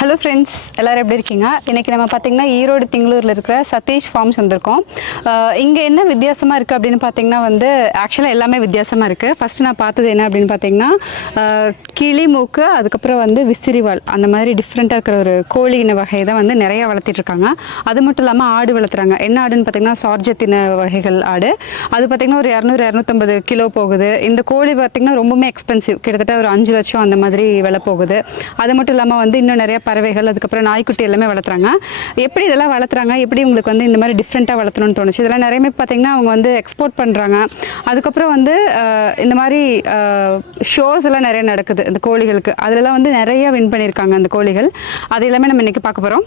Hello friends எல்லோரும் எப்படி இருக்கீங்க? இன்றைக்கி நம்ம பார்த்தீங்கன்னா ஈரோடு திங்களூரில் இருக்கிற சதீஷ் ஃபார்ம்ஸ் வந்திருக்கோம். இங்கே என்ன வித்தியாசமாக இருக்குது அப்படின்னு பார்த்தீங்கன்னா வந்து ஆக்சுவலாக எல்லாமே வித்தியாசமாக இருக்குது ஃபஸ்ட்டு நான் பார்த்தது என்ன அப்படின்னு பார்த்தீங்கன்னா கிளி மூக்கு அதுக்கப்புறம் வந்து விசிறிவால் அந்த மாதிரி டிஃப்ரெண்ட்டாக இருக்கிற ஒரு கோழி இன தான் வந்து நிறையா வளர்த்திட்ருக்காங்க அது மட்டும் இல்லாமல் ஆடு வளர்த்துறாங்க. என்ன ஆடுன்னு பார்த்தீங்கன்னா சார்ஜத்தின வகைகள் ஆடு. அது பார்த்தீங்கன்னா ஒரு இரநூறு இரநூத்தம்பது கிலோ போகுது. இந்த கோழி பார்த்திங்கன்னா ரொம்பவுமே எக்ஸ்பென்சிவ் கிட்டத்தட்ட ஒரு அஞ்சு லட்சம் அந்த மாதிரி விலை போகுது. அது மட்டும் இல்லாமல் வந்து இன்னும் நிறைய பறவைகள் அதுக்கப்புறம் நாய்க்குட்டி எல்லாமே வளர்த்துறாங்க. எப்படி இதெல்லாம் வளர்த்துறாங்க? எப்படி உங்களுக்கு வந்து இந்த மாதிரி டிஃப்ரெண்ட்டாக வளர்த்தணும்னு தோணுச்சு? இதெல்லாம் நிறையமே பார்த்தீங்கன்னா அவங்க வந்து எக்ஸ்போர்ட் பண்ணுறாங்க அதுக்கப்புறம் வந்து இந்த மாதிரி ஷோஸ் எல்லாம் நிறைய நடக்குது இந்த கோழிகளுக்கு. அதிலலாம் வந்து நிறைய வின் பண்ணியிருக்காங்க அந்த கோழிகள். அது எல்லாமே நம்ம இன்றைக்கி பார்க்க போகிறோம்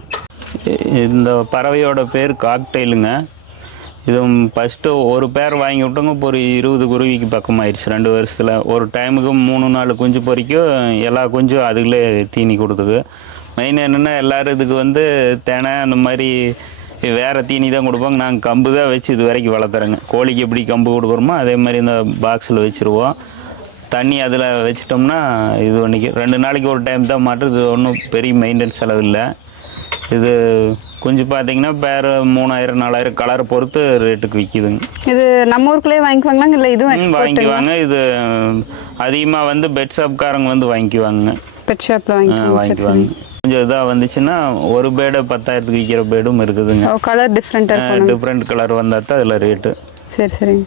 இந்த பறவையோட பேர் காக்டெயிலுங்க இது ஃபஸ்ட்டு ஒரு பேர் வாங்கி விட்டோங்க இப்போ ஒரு இருபது குருவிக்கு பக்கமாயிடுச்சு ரெண்டு வருஷத்தில். ஒரு டைமுக்கு மூணு நாலு குஞ்சு பொறிக்கும் எல்லா குஞ்சும் அதுகளே தீனி கொடுத்துக்கு மெயின் என்னென்னா எல்லோரும் இதுக்கு வந்து தினை அந்த மாதிரி வேறு தீனி தான் கொடுப்பாங்க. நாங்கள் கம்பு தான் வச்சு இது வரைக்கும் வளர்த்துறோங்க. கோழிக்கு எப்படி கம்பு கொடுக்குறோமோ அதே மாதிரி இந்த பாக்ஸில் வச்சுருவோம். தண்ணி அதில் வச்சிட்டோம்னா இது ஒன்றைக்கி ரெண்டு நாளைக்கு ஒரு டைம் தான் மாட்டுறது. இது ஒன்றும் பெரிய மெயின்டெனன்ஸ் செலவு இல்லை. இது குஞ்சு பார்த்தீங்கன்னா பேர் மூணாயிரம் நாலாயிரம் கலரை பொறுத்து ரேட்டுக்கு விற்கிதுங்க இது நம்ம ஊருக்குள்ளேயே வாங்கிக்குவாங்களா இல்லை இதுவும் வாங்கிக்குவாங்க. இது அதிகமாக வந்து பெட் ஷாப்காரங்க வந்து வாங்கிக்குவாங்க பெட் ஷாப்பில் ஆ, வாங்கிக்குவாங்க கொஞ்சம் இதாக வந்துச்சுன்னா ஒரு பேடு பத்தாயிரத்துக்கு விற்கிற பேடும் இருக்குதுங்க. ஓ கலர் டிஃப்ரெண்ட்டாக டிஃப்ரெண்ட் கலர் வந்தால் தான் அதில் ரேட்டு சரி சரிங்க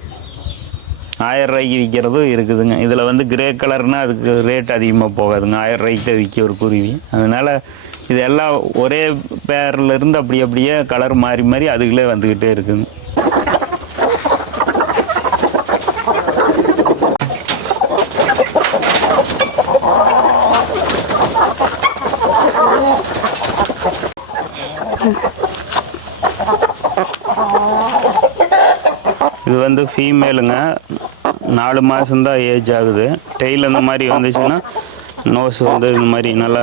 ஆயிரம் ரூபாய்க்கு விற்கிறதும் இருக்குதுங்க. இதில் வந்து கிரே கலர்னால் அதுக்கு ரேட் அதிகமாக போகாதுங்க. ஆயிரம் ரூபாய்க்கு தான் விற்க ஒரு குருவி. அதனால் இது எல்லாம் ஒரே பேரில் இருந்து அப்படி அப்படியே கலர் மாறி மாறி அதுகளே வந்துக்கிட்டே இருக்குங்க. இது வந்து ஃபீமேலுங்க நாலு மாதம்தான் ஏஜ் ஆகுது. டெய்ல் அந்த மாதிரி வந்துச்சுன்னா நோஸ் வந்து இந்த மாதிரி நல்லா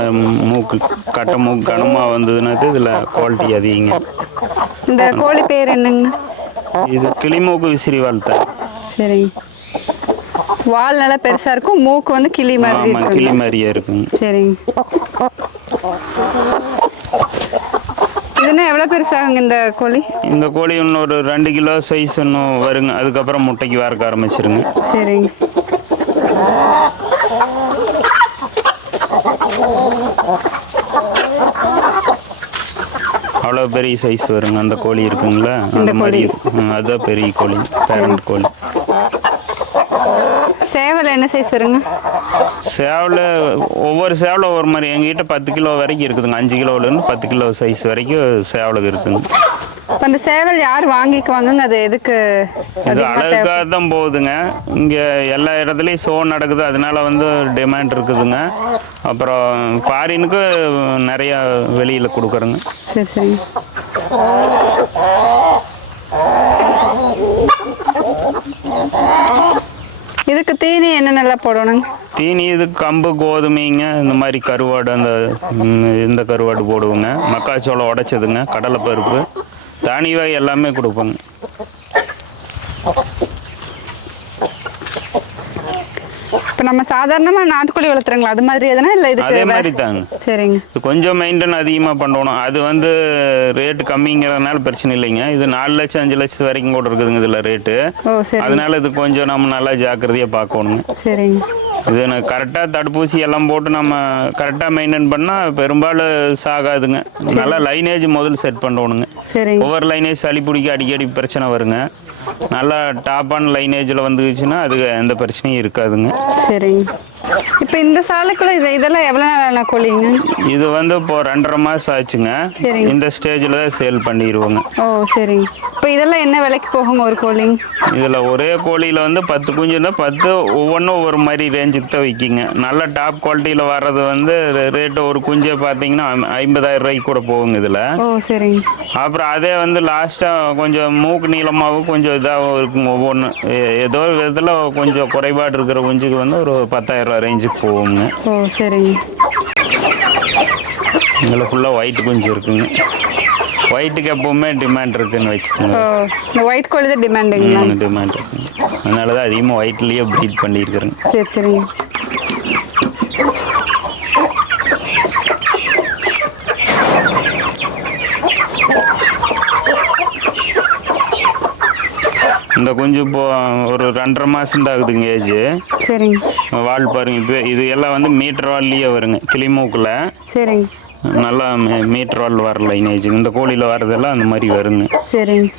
மூக்கு கட்டை மூக்கு கனமாக வந்ததுன்னா இதில் குவாலிட்டி அதிகங்க. இந்த கோழி பேர் என்னங்க? இது கிளிமூக்கு விசிறி வாழ்த்தை சரிங்க. வால் நல்லா பெருசா இருக்கும் மூக்கு வந்து கிளி மாதிரி கிளி மாதிரியே இருக்குங்க. சரிங்க. இதுன்னா எவ்வளோ பெருசாகுங்க இந்த கோழி? இந்த கோழி இன்னும் ஒரு ரெண்டு கிலோ சைஸ் இன்னும் வருங்க. அதுக்கப்புறம் முட்டைக்கு வரக்க ஆரம்பிச்சிருங்க. சரிங்க. அவ்வளோ பெரிய சைஸ் வருங்க. அந்த கோழி இருக்குங்களா? அந்த மாதிரி அதுதான் பெரிய கோழி. பேரண்ட் கோழி. சேவல் என்ன சைஸ் வருங்க? சேவல் ஒவ்வொரு சேவலும் ஒவ்வொரு மாதிரி. எங்ககிட்ட பத்து கிலோ வரைக்கும் இருக்குதுங்க. அஞ்சு கிலோலேருந்து பத்து கிலோ சைஸ் வரைக்கும் சேவலுக்கு இருக்குங்க. இப்போ அந்த சேவல் யார் வாங்கிக்குவாங்கங்க? அது எதுக்கு? இது அதிகமா தேவை- அழகாக தான் போகுதுங்க. இங்கே எல்லா இடத்துலையும் ஷோ நடக்குது. அதனால வந்து டிமாண்ட் இருக்குதுங்க. அப்புறம் ஃபாரினுக்கு நிறையா வெளியில் கொடுக்குறோங்க. சரி சரிங்க இதுக்கு தீனி என்னென்னலாம் போடணுங்க? தீனி இது கம்பு கோதுமைங்க இந்த மாதிரி கருவாடு அந்த இந்த கருவாடு போடுவோங்க. மக்காச்சோளம் உடைச்சதுங்க கடலைப்பருப்பு தானிய வகை எல்லாமே கொடுப்போங்க. இப்போ நம்ம சாதாரணமாக நாட்டுக்கோழி வளர்த்துறங்களா? அது மாதிரி எதுனா இல்லை இதுக்கு அதே மாதிரி தாங்க சரிங்க. இது கொஞ்சம் மெயின்டைன் அதிகமாக பண்ணணும். அது வந்து ரேட்டு கம்மிங்கிறதுனால பிரச்சனை இல்லைங்க. இது நாலு லட்சம் அஞ்சு லட்சம் வரைக்கும் கூட இருக்குதுங்க இதில் ரேட்டு. ஓ சரி அதனால இது கொஞ்சம் நம்ம நல்லா ஜாக்கிரதையாக பார்க்கணுங்க. சரிங்க. இது கரெக்டாக தடுப்பூசி எல்லாம் போட்டு நம்ம கரெக்டாக மெயின்டைன் பண்ணால் பெரும்பாலும் சாகாதுங்க. நல்லா லைனேஜ் முதல்ல செட் பண்ணணுங்க சரிங்க. ஒவ்வொரு லைனேஜ் சளி பிடிக்க அடிக்கடி பிரச்சனை வருங்க. நல்லா டாப் ஆன் லைனேஜில் வந்துச்சுன்னா அது எந்த பிரச்சனையும் இருக்காதுங்க. சரிங்க. இப்போ இந்த சாலைக்குள்ள இது இதெல்லாம் எவ்வளோ நாளான கோழிங்க? இது வந்து இப்போ ரெண்டரை மாதம் ஆச்சுங்க. சரிங்க. இந்த ஸ்டேஜில் தான் சேல் பண்ணிடுவோங்க ஓ சரிங்க. இப்போ இதெல்லாம் என்ன விலைக்கு போகுங்க ஒரு கோழிங்க இதில் ஒரே கோழியில் வந்து பத்து குஞ்சு இருந்தால் பத்து ஒவ்வொன்றும் ஒவ்வொரு மாதிரி ரேஞ்சுக்கு தான் விற்கிங்க நல்ல டாப் குவாலிட்டியில் வர்றது வந்து ரேட்டு ஒரு குஞ்சை பார்த்தீங்கன்னா ஐம்- ஐம்பதாயிரம் ரூபாய்க்கு கூட போகுங்க இதில். ஓ சரிங்க. அப்புறம் அதே வந்து லாஸ்ட்டாக கொஞ்சம் மூக்கு நீளமாகவும் கொஞ்சம் இதாகவும் இருக்கும் ஒவ்வொன்று ஏதோ விதத்தில் கொஞ்சம் குறைபாடு இருக்கிற குஞ்சுக்கு வந்து ஒரு பத்தாயிரம் ரூபா ரேஞ்சு போகுங்க ஓ சரிங்க. இதில் ஃபுல்லாக ஒயிட் குஞ்சு இருக்குங்க. ஒயிட்டுக்கு எப்பவுமே டிமாண்ட் இருக்குன்னு வச்சுக்கோங்க. இந்த ஒயிட் கோழி தான் டிமாண்டுங்களா டிமாண்ட் இருக்குங்க. அதனால தான் அதிகமாக ஒயிட்லேயே ப்ரீட் பண்ணியிருக்கிறேங்க. சரி சரிங்க. இந்த குஞ்சு இப்போ ஒரு ரெண்டரை மாதம் தான் ஆகுதுங்க ஏஜ் சரிங்க. வால் பாருங்க இப்போ இது எல்லாம் வந்து மீட்டர் வால்லையே வருங்க கிளிமூக்கில். சரிங்க. நல்லா மீட்டர் வால் வர லைனேஜ் இந்த கோழியில் வர்றதெல்லாம் அந்த மாதிரி வருங்க. சரிங்க.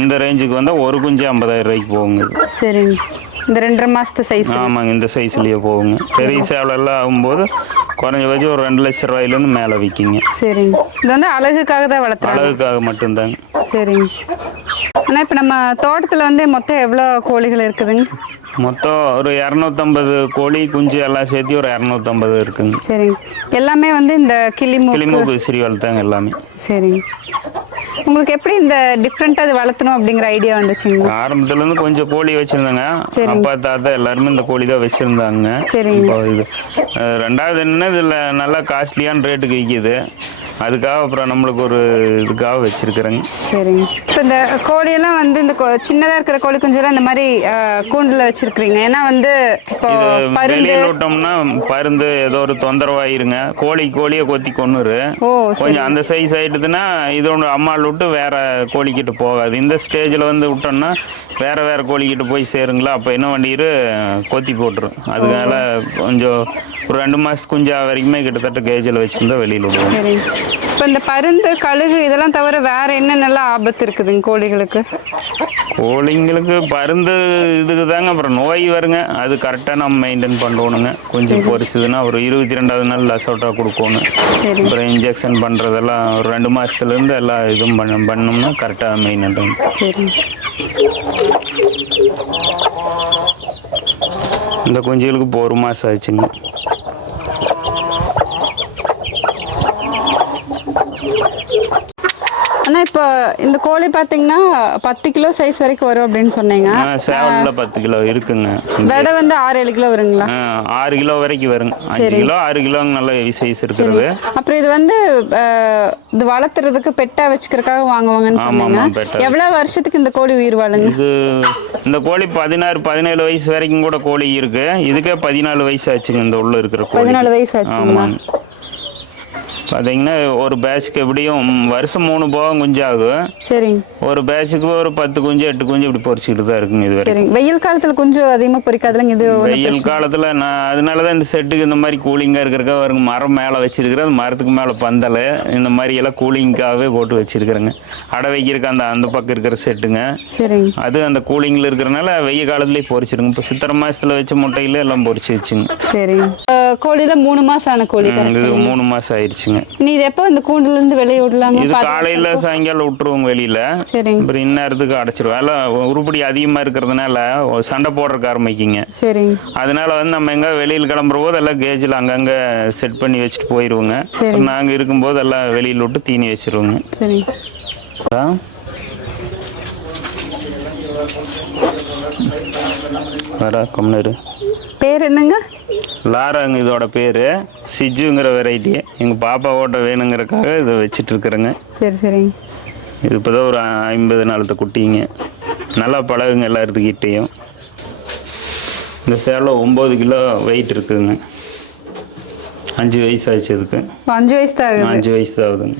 இந்த ரேஞ்சுக்கு வந்தால் ஒரு குஞ்சு ஐம்பதாயிரம் ரூபாய்க்கு போகுங்க. சரிங்க. இந்த ரெண்டரை மாசத்து சைஸ் ஆமாங்க இந்த சைஸ்லேயே போகுங்க. பெரிய சேவலெல்லாம் ஆகும்போது குறைஞ்சபட்சம் ஒரு ரெண்டு லட்ச ரூபாயிலேருந்து மேலே விற்கிங்க. சரிங்க. இது வந்து அழகுக்காக தான் வளர்த்துறாங்க. அழகுக்காக மட்டும்தாங்க. சரிங்க. ஆனால் இப்போ நம்ம தோட்டத்தில் வந்து மொத்தம் எவ்வளோ கோழிகள் இருக்குதுங்க? மொத்தம் ஒரு இரநூத்தம்பது கோழி குஞ்சு எல்லாம் சேர்த்து ஒரு இரநூத்தம்பது இருக்குங்க. சரிங்க. எல்லாமே வந்து இந்த கிளிமூக்கு கிளிமூக்கு சிறிவால் தாங்க எல்லாமே. சரிங்க. உங்களுக்கு எப்படி இந்த டிஃப்ரெண்ட்டாக அது வளர்த்தணும் அப்படிங்கிற ஐடியா வந்துச்சுங்க ஆரம்பத்துலேருந்து கொஞ்சம் கோழி வச்சுருந்தாங்க. அப்பா தாத்தா எல்லாருமே இந்த கோழி தான் வச்சுருந்தாங்க. சரிங்க. இப்போ இது அஹ், ரெண்டாவது என்ன இதில் நல்லா காஸ்ட்லியான ரேட்டுக்கு விற்கிது அதுக்காக அப்புறம் நம்மளுக்கு ஒரு இதுக்காக வச்சுருக்குறேங்க. சரிங்க. இப்போ இந்த கோழியெல்லாம் வந்து இந்த கொ- சின்னதா இருக்கிற கோழி குஞ்செல்லாம் இந்த மாதிரி கூண்டுல வச்சிருக்கிறீங்க. ஏன்னா வந்து இப்போ வெளியில் விட்டோம்னா பருந்து ஏதோ ஒரு தொந்தரவாயிருங்க. கோழி கோழியை கொத்தி ஓ கொஞ்சம் அந்த சைஸ் ஆயிட்டுதுன்னா இது ஒன்று அம்மாள் விட்டு வேற கோழிக்கிட்ட போகாது. இந்த ஸ்டேஜில் வந்து விட்டோம்னா வேற வேற கோழிக்கிட்ட போய் சேருங்களா? அப்போ என்ன பண்ணிடு கொத்தி போட்டுரும். அதனால கொஞ்சம் ஒரு ரெண்டு மாதத்துக்கு குஞ்சா வரைக்குமே கிட்டத்தட்ட கேஜில் வச்சுருந்தா வெளியில் விடுவோம். இப்போ இந்த பருந்து கழுகு இதெல்லாம் தவிர வேற என்னென்னலாம் ஆபத்து இருக்குதுங்க கோழிகளுக்கு? கோழிங்களுக்கு பருந்து இதுக்கு தாங்க அப்புறம் நோய் வருங்க. அது கரெக்டாக நம்ம மெயின்டைன் பண்ணணுங்க. கொஞ்சம் பொரிச்சதுன்னா ஒரு இருபத்தி ரெண்டாவது நாள் லசோட்டா கொடுக்கணும். சரி. அப்புறம் இன்ஜெக்ஷன் பண்ணுறதெல்லாம் ஒரு ரெண்டு மாதத்துலேருந்து எல்லா இதுவும் பண்ண பண்ணோம்னா கரெக்டாக மெயின்டைன் சரிங்க இந்த குஞ்சுகளுக்கு இப்போ ஒரு மாதம் ஆச்சுங்க ஆனால் இப்போ இந்த கோழி பார்த்தீங்கன்னா பத்து கிலோ சைஸ் வரைக்கும் வரும் அப்படின்னு சொன்னீங்க. சேவலில் பத்து கிலோ இருக்குங்க. விடை வந்து ஆறு ஏழு கிலோ வருங்களா? ஆறு கிலோ வரைக்கும் வருங்க அஞ்சு கிலோ ஆறு கிலோங்க நல்ல ஹெவி சைஸ் இருக்கிறது அப்புறம் இது வந்து இது வளர்த்துறதுக்கு பெட்டா வச்சுக்கிறதுக்காக வாங்குவாங்கன்னு சொன்னீங்க. எவ்வளவு வருஷத்துக்கு இந்த கோழி உயிர் வாழுங்க? இது இந்த கோழி பதினாறு பதினேழு வயசு வரைக்கும் கூட கோழி இருக்கு. இதுக்கே பதினாலு வயசு ஆச்சுங்க இந்த உள்ள இருக்கிற பதினாலு வயசு ஆமாங்க. பார்த்தீங்கன்னா ஒரு பேட்ச்க்கு எப்படியும் வருஷம் மூணு போகம் குஞ்சாகும். சரிங்க. ஒரு பேட்சுக்கு ஒரு பத்து குஞ்சு எட்டு குஞ்சு இப்படி பொறிச்சிக்கிட்டு தான் இருக்குங்க இது வரைக்கும் சரிங்க. வெயில் காலத்துல கொஞ்சம் அதிகமா பொறிக்காதுலங்க இது வெயில் காலத்தில் நான் அதனால தான் இந்த செட்டுக்கு இந்த மாதிரி கூலிங்காக இருக்கிறக்க வருங்க மரம் மேலே வச்சிருக்கிறேன். அந்த மரத்துக்கு மேலே பந்தல். இந்த மாதிரி எல்லாம் கூலிங்காகவே போட்டு வச்சிருக்கிறேங்க. அடை வைக்கிறதுக்கு அந்த அந்த பக்கம் இருக்கிற செட்டுங்க. சரிங்க. அது அந்த கூலிங்கில் இருக்கிறனால வெயில் காலத்துலேயே பொறிச்சிருங்க. இப்போ சித்திரை மாதத்தில் வச்ச முட்டையில எல்லாம் பொறிச்சு வச்சுங்க. சரிங்க. கோழியில மூணு மாசம் ஆன கோழி இது மூணு மாதம் ஆயிடுச்சுங்க நீ இது எப்போ இந்த கூண்டுல இருந்து வெளியே விடலாங்க இது காலையில் சாயங்காலம் விட்டுருவோங்க வெளியில். சரிங்க. அப்புறம் இந்நேரத்துக்கு அடைச்சிருவோம். எல்லாம் உருப்படி அதிகமாக இருக்கிறதுனால சண்டை போடுறதுக்கு ஆரம்பிக்குங்க. சரிங்க. அதனால வந்து நம்ம எங்க வெளியில் கிளம்புற போது எல்லாம் கேஜில் அங்கங்கே செட் பண்ணி வச்சுட்டு போயிடுவோங்க சரி. நாங்கள் இருக்கும்போது எல்லாம் வெளியில் விட்டு தீனி வச்சிருவோங்க. சரிங்க? வரா கம்னரு பேர் என்னங்க? லாராங்க இதோட பேர். சிஜுங்கிற வெரைட்டி எங்கள் பாப்பாவோட வேணுங்கிறக்காக இதை வச்சிட்டு இருக்கிறேங்க சரி. சரிங்க இது இப்போ தான் ஒரு ஐம்பது நாளத்து குட்டிங்க. நல்லா பழகுங்க எல்லாத்துக்கிட்டேயும் இந்த சேலை ஒம்பது கிலோ வெயிட் இருக்குதுங்க. அஞ்சு வயசு ஆச்சு இப்போ அஞ்சு வயசு தான் அஞ்சு வயசு தான் ஆகுதுங்க.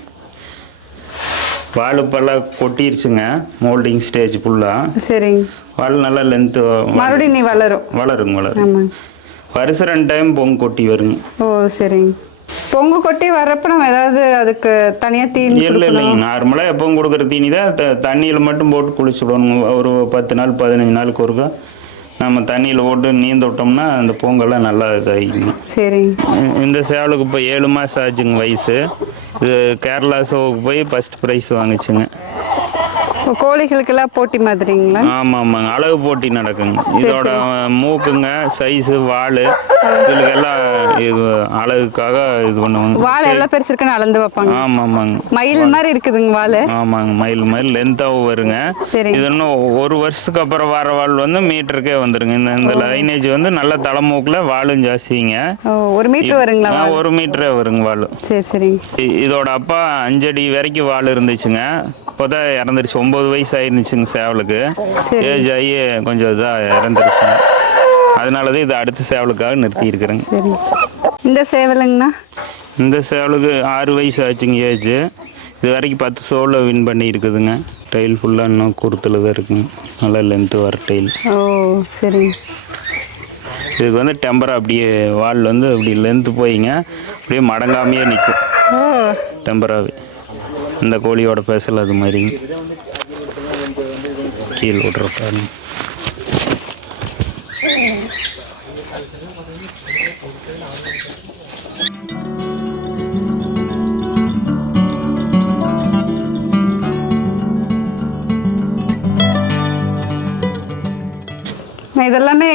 வால் பல்லாம் கொட்டிருச்சுங்க. மோல்டிங் ஸ்டேஜ் ஃபுல்லாக சரிங்க. வால் நல்லா லென்த்து மறுபடியும் நீ வளரும். வளருங்க வளரும். வருஷம் ரெண்டு டைம் பொங்க கொட்டி வருங்க ஓ சரிங்க. பொங்கு கொட்டி வர்றப்ப நம்ம ஏதாவது அதுக்கு தனியாக தீனி இல்லை இல்லைங்க நார்மலாக எப்பவும் கொடுக்குற தீனி தான். த தண்ணியில் மட்டும் போட்டு குளிச்சு விடணுங்க ஒரு பத்து நாள் பதினஞ்சு நாளுக்கு ஒருக்கா நம்ம தண்ணியில் போட்டு நீந்த விட்டோம்னா அந்த பொங்கெல்லாம் நல்லா இதாகிக்குங்க சரிங்க. இந்த சேவலுக்கு இப்போ ஏழு மாதம் ஆச்சுங்க வயசு. இது கேரளா ஷோவுக்கு போய் ஃபஸ்ட் ப்ரைஸ் வாங்குச்சுங்க. கோழிகளுக்கெல்லாம் போட்டி மாதிரிங்களா? ஆமாம் ஆமாங்க அளவு போட்டி நடக்குங்க. இதோட மூக்குங்க சைஸு வால் இதுக்கெல்லாம் இது அழகுக்காக இது பண்ணுவாங்க. வால் எவ்வளோ பெருசு இருக்குன்னு அளந்து வைப்பாங்க. ஆமாம் ஆமாங்க மயில் மாதிரி இருக்குதுங்க வால். ஆமாங்க. மயில் மயில் லென்த்தாகவும் வருங்க. இது இன்னும் ஒரு வருஷத்துக்கு அப்புறம் வர வால் வந்து மீட்டருக்கே வந்துருங்க. இந்த இந்த லைனேஜ் வந்து நல்ல தலைமூக்கில் வாலும் ஜாஸ்திங்க. ஒரு மீட்டர் வருங்களா ஒரு மீட்டரே வருங்க வால். சரி சரிங்க. இதோட அப்பா அஞ்சடி வரைக்கும் வால் இருந்துச்சுங்க. இப்போ தான் இறந்துருச்சு. ஒம்பது வயசு ஆயிருந்துச்சுங்க சேவலுக்கு சரி. ஏஜ் ஆகி கொஞ்சம் இதாக இறந்துருச்சுங்க. அதனால தான் இது அடுத்த சேவலுக்காக நிறுத்தி இருக்கிறேங்க சரிங்க இந்த சேவலுங்கண்ணா? இந்த சேவலுக்கு ஆறு வயசு ஆச்சுங்க ஏஜ். இது வரைக்கும் பத்து ஷோவில் வின் பண்ணி இருக்குதுங்க டைல் ஃபுல்லாக இன்னும் குருத்தில் தான் இருக்குங்க. நல்லா லென்த்து வர டைல் ஓ சரிங்க. இதுக்கு வந்து டெம்பர் அப்படியே வால் வந்து அப்படி லென்த்து போயிங்க. அப்படியே மடங்காமையே நிற்கும் ஓ. டெம்பராகவே இந்த கோழியோட பேசல் அது மாதிரிங்க. கீழ் விட்ற பாருங்க இதெல்லாமே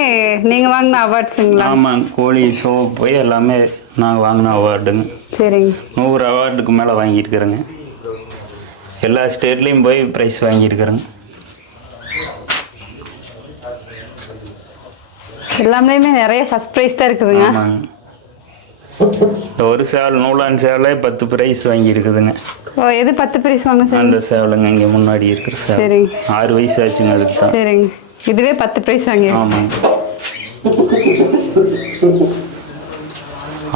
நீங்கள் வாங்கின அவார்ட்ஸுங்களா? ஆமாங்க கோழி ஷோ போய் எல்லாமே நாங்கள் வாங்கின அவார்டுங்க. சரிங்க. நூறு அவார்டுக்கு மேலே வாங்கியிருக்கிறேங்க. எல்லா ஸ்டேட்லேயும் போய் ப்ரைஸ் வாங்கியிருக்கிறேங்க. எல்லாமே நிறைய ஃபர்ஸ்ட் ப்ரைஸ் தான் இருக்குதுங்க. ஒரு சேவல் நூலான் சேவலே பத்து ப்ரைஸ் வாங்கியிருக்குதுங்க. ஓ எது பத்து ப்ரைஸ் வாங்க அந்த சேவலுங்க இங்கே முன்னாடி இருக்கிற சேவல். சரிங்க. ஆறு வயசு ஆச்சுங்க அதுக்கு தான். சரிங்க. இதுவே பத்து ப்ரைஸ் வாங்கி. ஆமாங்க.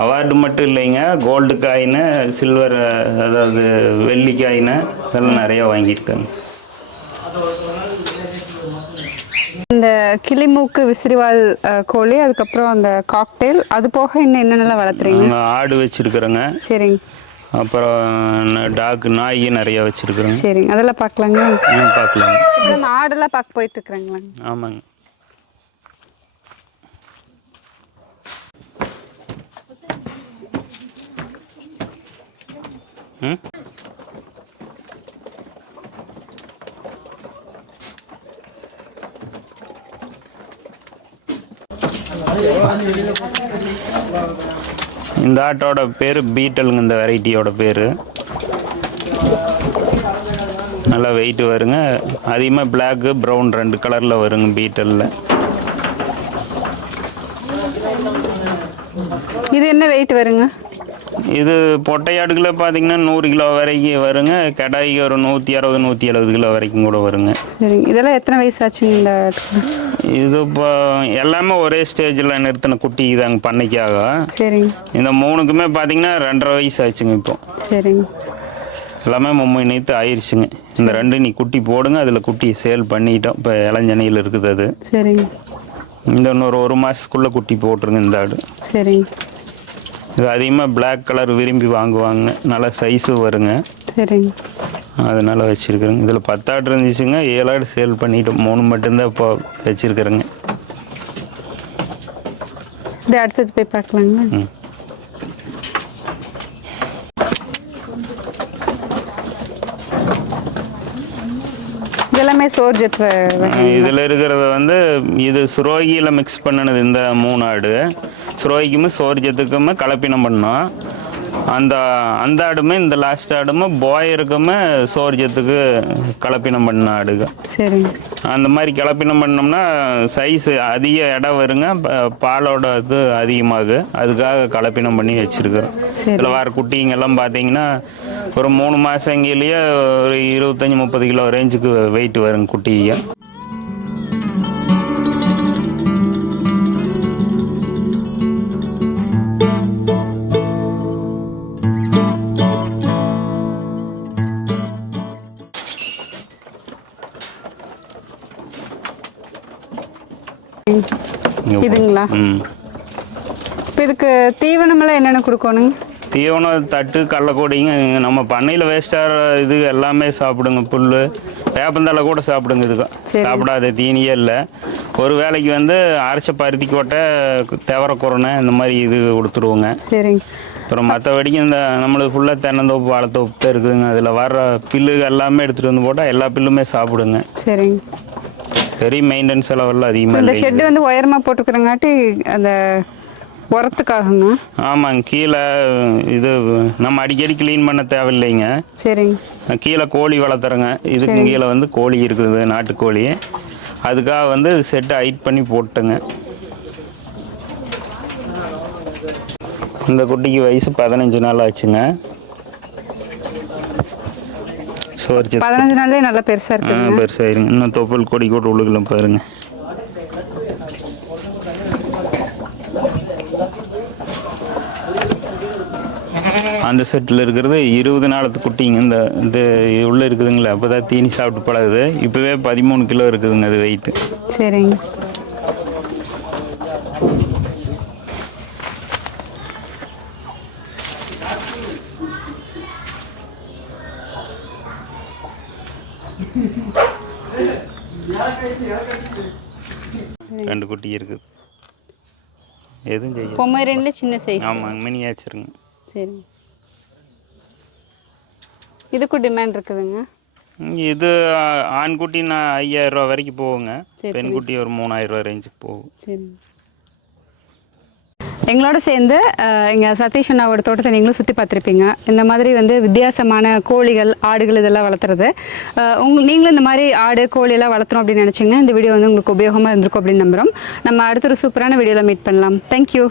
அவார்டு மட்டும் இல்லைங்க. கோல்டு காயின் சில்வர் அதாவது வெள்ளி காயின் இதெல்லாம் நிறைய வாங்கியிருக்காங்க. இந்த கிளிமூக்கு விசிறிவால் கோழி அதுக்கப்புறம் அந்த காக்டெயில் அது போக இன்னும் என்னென்னலாம் வளர்த்துறீங்க? ஆடு வச்சுருக்குறோங்க. சரிங்க. அப்புறம் டாக் நாய் நிறைய வச்சுருக்குறோங்க. சரிங்க. அதெல்லாம் பார்க்கலாங்க. நம்ம ஆடெல்லாம் பார்க்க போயிட்டு இருக்கிறாங்களாங்க ஆமாங்க. ம்? இந்த ஆட்டோட பேர் பீட்டலுங்க இந்த வெரைட்டியோட பேர். நல்லா வெயிட் வருங்க. அதிகமாக பிளாக்கு ப்ரௌன் ரெண்டு கலரில் வருங்க பீட்டலில். இது என்ன வெயிட் வருங்க? இது பொட்டையாடுகளை பார்த்தீங்கன்னா நூறு கிலோ வரைக்கும் வருங்க. கடாய்க்கு ஒரு நூற்றி அறுபது நூற்றி எழுபது கிலோ வரைக்கும் கூட வருங்க. சரிங்க. இதெல்லாம் எத்தனை வயசு ஆச்சுங்க இந்த? இது இப்போ எல்லாமே ஒரே ஸ்டேஜில் நிறுத்தின குட்டி இதாங்க பண்ணைக்காக. சரிங்க. இந்த மூணுக்குமே பார்த்தீங்கன்னா ரெண்டரை வயசு ஆச்சுங்க இப்போ. சரிங்க. எல்லாமே மும்மை நீத்து ஆயிடுச்சுங்க இந்த ரெண்டு நீ குட்டி போடுங்க அதில் குட்டி சேல் பண்ணிட்டோம். இப்போ இளஞ்சனையில் இருக்குது அது. சரிங்க. இந்த இன்னொரு ஒரு மாதத்துக்குள்ளே குட்டி போட்டுருங்க இந்த ஆடு. சரிங்க. இது அதிகமாக Black கலர் விரும்பி வாங்குவாங்க. நல்லா சைஸும் வருங்க. சரிங்க. அதனால் வச்சுருக்குறேங்க. இதில் பத்து ஆடு இருந்துச்சுங்க. ஏழு ஆடு சேல் பண்ணிட்டோம். மூணு மட்டும்தான் இப்போ வச்சுருக்குறேங்க. இப்படி அடுத்தது போய் பார்க்கலாங்களா? ம். இதெல்லாமே சோர்ஜத் இதில் இருக்கிறது வந்து இது சுரோகியில் மிக்ஸ் பண்ணினது இந்த மூணு ஆடு. சுரோகிக்குமே சோர்ஜத்துக்குமே கலப்பினம் பண்ணோம். அந்த அந்த ஆடுமே இந்த லாஸ்ட் ஆடுமே போயருக்குமே சோர்ஜத்துக்கு கலப்பினம் பண்ண ஆடுங்க சரிங்க. அந்த மாதிரி கலப்பினம் பண்ணோம்னா சைஸ் அதிக இடம் வருங்க பாலோட இது அதிகமாகு அதுக்காக கலப்பினம் பண்ணி வச்சுருக்கிறோம். சரி. இதில் வர குட்டிங்கெல்லாம் பார்த்தீங்கன்னா ஒரு மூணு மாதங்கிலேயே ஒரு இருபத்தஞ்சி முப்பது கிலோ ரேஞ்சுக்கு வெயிட் வருங்க குட்டிங்க. தீவனமெல்லாம் என்னென்ன கொடுக்கணுங்க? தீவனம் தட்டு கடலக்கொடிங்க நம்ம பண்ணையில் வேஸ்ட்டாகிற இது எல்லாமே சாப்பிடுங்க புல். வேப்பந்தலை கூட சாப்பிடுங்க இதுக்கு. சாப்பிடாத தீனியே இல்லை. ஒரு வேளைக்கு வந்து அரைச்ச பருத்தி கொட்டை தெவர குரணை இந்த மாதிரி இது கொடுத்துருவோங்க. சரிங்க. அப்புறம் மற்றபடிக்கு இந்த நம்மளுக்கு ஃபுல்லாக தென்னந்தோப்பு வாழைத்தோப்பு தான் இருக்குதுங்க. அதில் வர்ற பில்லு எல்லாமே எடுத்துகிட்டு வந்து போட்டால் எல்லா பில்லுமே சாப்பிடுங்க. சரிங்க. பெரிய மெயின்டெனன்ஸ் செலவெல்லாம் அதிகமாக இந்த ஷெட்டு வந்து உயரமாக போட்டுக்கிறங்காட்டி அந்த உரத்துக்காகுங்க ஆமாங்க கீழே இது நம்ம அடிக்கடி க்ளீன் பண்ண தேவையில்லைங்க. சரிங்க. கீழே கோழி வளர்த்துறேங்க. இதுக்கு கீழே வந்து கோழி இருக்குது நாட்டுக்கோழி. அதுக்காக வந்து செட்டை ஹைட் பண்ணி போட்டுங்க. இந்த குட்டிக்கு வயசு பதினஞ்சு நாள் ஆச்சுங்க. பதினஞ்சு நாள்லயே நல்லா பெருசாக இருக்குதுங்க பெருசாயிருங்க இன்னும் தொப்புள் கொடி கூட உழுகல பாருங்க. அந்த செட்டில் இருக்கிறது இருபது நாளத்து குட்டிங்க. இந்த இது உள்ளே இருக்குதுங்களா அப்போ தான் தீனி சாப்பிட்டு பழகுது. இப்போவே பதிமூணு கிலோ இருக்குதுங்க அது வெயிட்டு சரிங்க. ரெண்டு குட்டி இருக்குது எதுவும் செய்யாது பொம்மரன்ல சின்ன சைஸ் ஆமாங்க மினியாச்சுருங்க. சரிங்க. இதுக்கும் டிமாண்ட் இருக்குதுங்க. இது ஆ- ஆண் குட்டி நான் ஐயாயிரம் ரூபா வரைக்கும் போகுங்க. சரி, பெண் குட்டி ஒரு மூணாயிரம் ரூபா ரேஞ்சுக்கு போகும். சரி. எங்களோட சேர்ந்து இங்க சதீஷ் அண்ணாவோட தோட்டத்தை நீங்களும் சுற்றி பார்த்துருப்பீங்க. இந்த மாதிரி வந்து வித்தியாசமான கோழிகள் ஆடுகள் இதெல்லாம் வளர்த்துறது. உங்க நீங்களும் இந்த மாதிரி ஆடு கோழி எல்லாம் வளர்த்தணும் அப்படின்னு நினச்சிங்கன்னா இந்த வீடியோ வந்து உங்களுக்கு உபயோகமாக இருந்திருக்கும் அப்படின்னு நம்புகிறோம் நம்ம அடுத்த ஒரு சூப்பரான வீடியோவில் மீட் பண்ணலாம். தேங்க்யூ